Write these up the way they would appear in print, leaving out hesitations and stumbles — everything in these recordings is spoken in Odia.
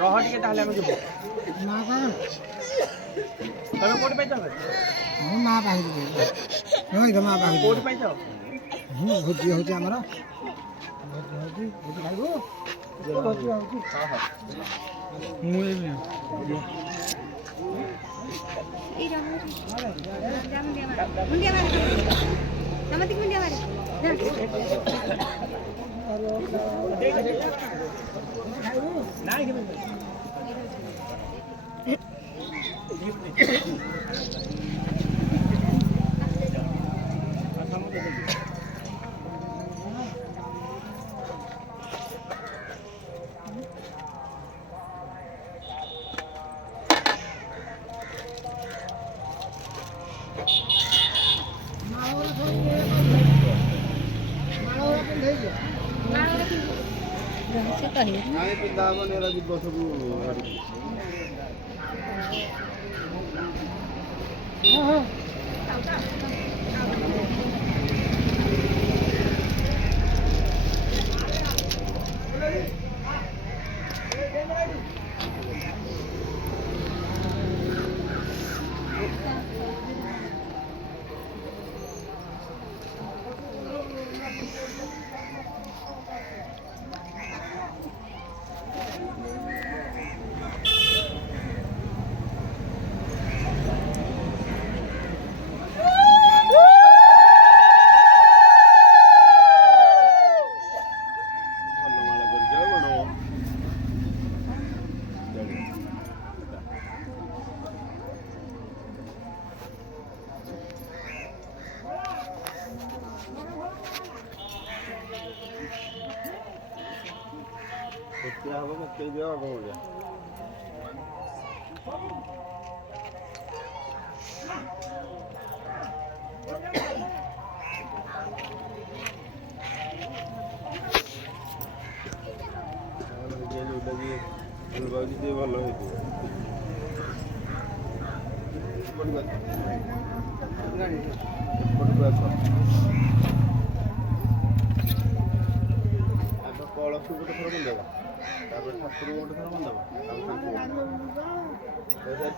ରହ ଟିକେ ତାହେଲେ ଆମେ ଯିବୁ ନା କଣ ତମେ କୋଉଠି ପାଇଛ ମୁଁ ମା ପାଖରେ ରହିବ ମା ପାଖରେ କୋଉଠି ପାଇଛ ଭୋଜି ହଉଛି ଆମର ଭୋଜି ଖାଇବୁ ଭୋଜି ହଉଛି ମୁଁ ନାଇଁ ପିନ୍ଧା ହବନି ଏରା ଯିବ ସବୁ क्या होगा मैं कई जगह हो गया कलश गोटे थर बंदेगा ठाकुर गोटे थर बंदेगा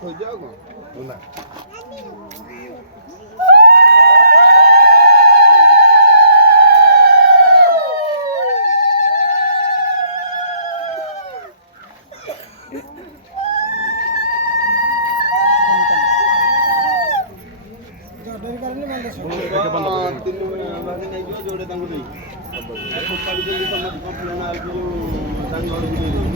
खोज आ कौन जोड़े